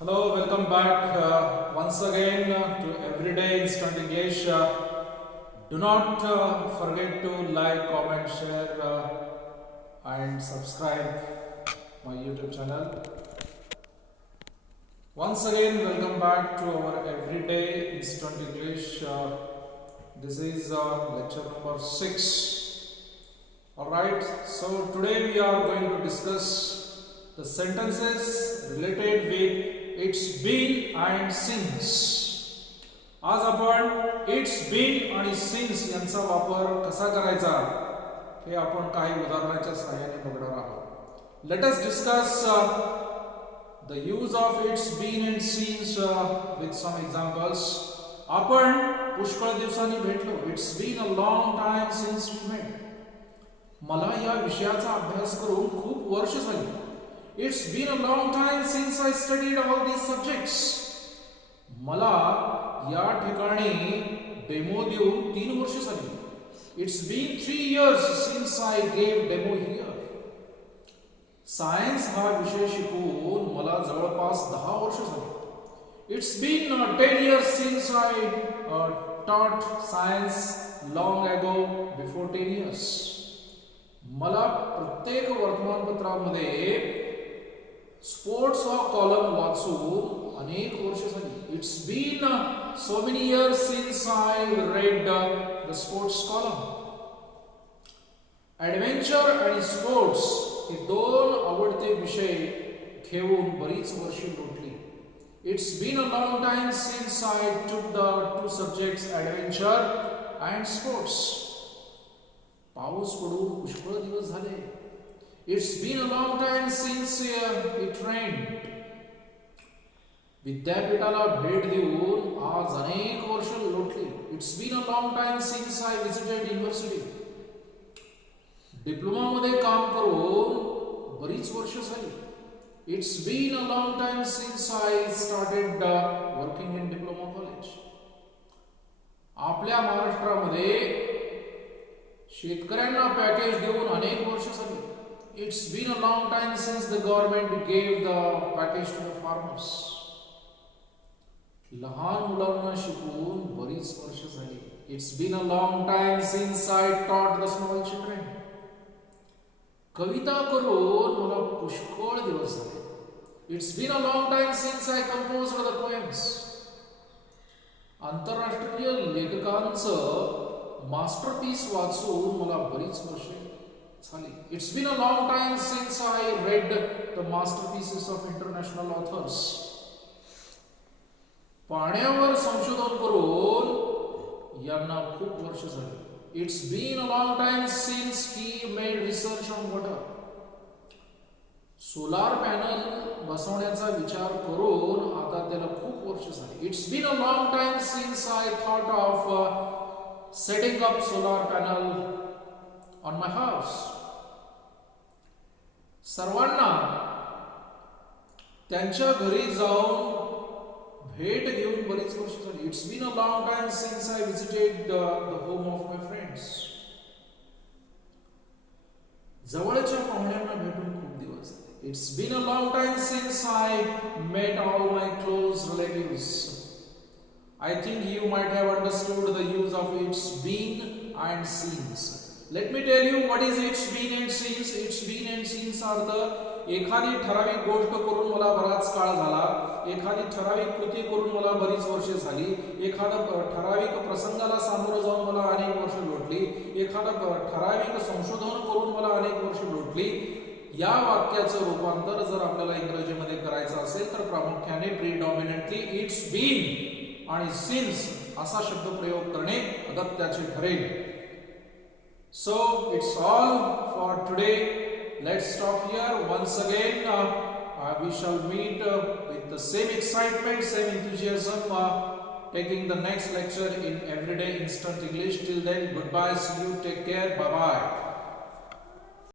Hello, welcome back once again to Everyday Instant English. Do not forget to like, comment, share, and subscribe my YouTube channel. Once again, welcome back to our Everyday Instant English. This is lecture number 6. Alright, so today we are going to discuss the sentences related with it's been and since. आज आपण it's been आणि since यांचा वापर कसा करायचा हे आपण काही उदाहरणाच्या सहाय्याने बघणार आहोत. Let us discuss the use of it's been and since with some examples. आपण पुष्कळ दिवसांनी भेटलो. It's been a long time since we met. मला या विषयाचा अभ्यास करून खूप वर्ष झाली. It's been a long time since I studied all these subjects. मला या ठिकाणी डेमो देऊन 3 वर्ष झाली. It's been 3 years since I gave demo here. Science हा विषय शिकून मला जवळपास 10 वर्ष झाली. It's been 10 years since I taught science long ago before 10 years. मला प्रत्येक वर्तमानपत्रामध्ये स्पोर्ट्स हा कॉलम वाचून अनेक वर्ष झाली. It's been so many years since I read the sports column. Adventure आणि स्पोर्ट्स हे दोन आवडते विषय घेऊन बरीच वर्षे लोटली. It's been a long time since I took the 2 subjects adventure and sports. पाऊस पडून पुष्कळ दिवस झाले. It's been a long time since it rained. विद्यापीठाला भेट देऊन आज अनेक वर्ष लोटली. It's been a long time since I visited university. Diploma मध्ये काम करून बरीच वर्ष झाली. It's been a long time since I started working in diploma college. आपल्या महाराष्ट्रामध्ये शेतकऱ्यांना पॅकेज देऊन अनेक वर्ष झाली. It's been a long time since the government gave the package to the farmers. लहान मुलांना शिकवून बरीच वर्ष झाली. It's been a long time since I taught the small children. कविता करून मला पुष्कळ दिवस झाले. It's been a long time since I composed the poems. आंतरराष्ट्रीय लेखकांचं मास्टरपीस वाचून मला बरीच वर्षे झाली. It's been a long time since I read the masterpieces of international authors. पाण्यावर संशोधन करून यांना खूप वर्ष झाली. It's been a long time since he made research on water. Solar panel बसवण्याचा विचार करून आता त्याला खूप वर्ष झाली. It's been a long time since I thought of setting up solar panel on my house. सर्वांना त्यांच्या घरी जाऊन भेट घेऊन बरीच वर्ष झाली. It's been a long time since I visited the home of my friends. जवळच्या पाहुण्यांना भेटून खूप दिवस झाले. It's been a long time since I met all my close relatives. I think you might have understood the use of it's been and since. Let me tell you what is it's been and since. It's been and since are the एखादी ठराविक गोष्ट करून मला बराच काळ झाला, एखादी ठराविक कृती करून मला बरीच वर्षे झाली, एखादा ठराविक प्रसंगाला सामोरं जाऊन मला अनेक वर्ष लोटली, एखादा ठराविक संशोधन करून मला अनेक वर्ष लोटली. या वाक्याचं रूपांतर जर आपल्याला इंग्रजीमध्ये करायचं असेल तर प्रामुख्याने प्रीडॉमिनंटली इट्स बीन आणि सिन्स असा शब्द प्रयोग करणे अगत्याचे ठरेल. So it's all for today. Let's stop here. Once again, we shall meet with the same excitement, same enthusiasm, taking the next lecture in Everyday Instant English. Till then, goodbye. See you. Take care. Bye bye.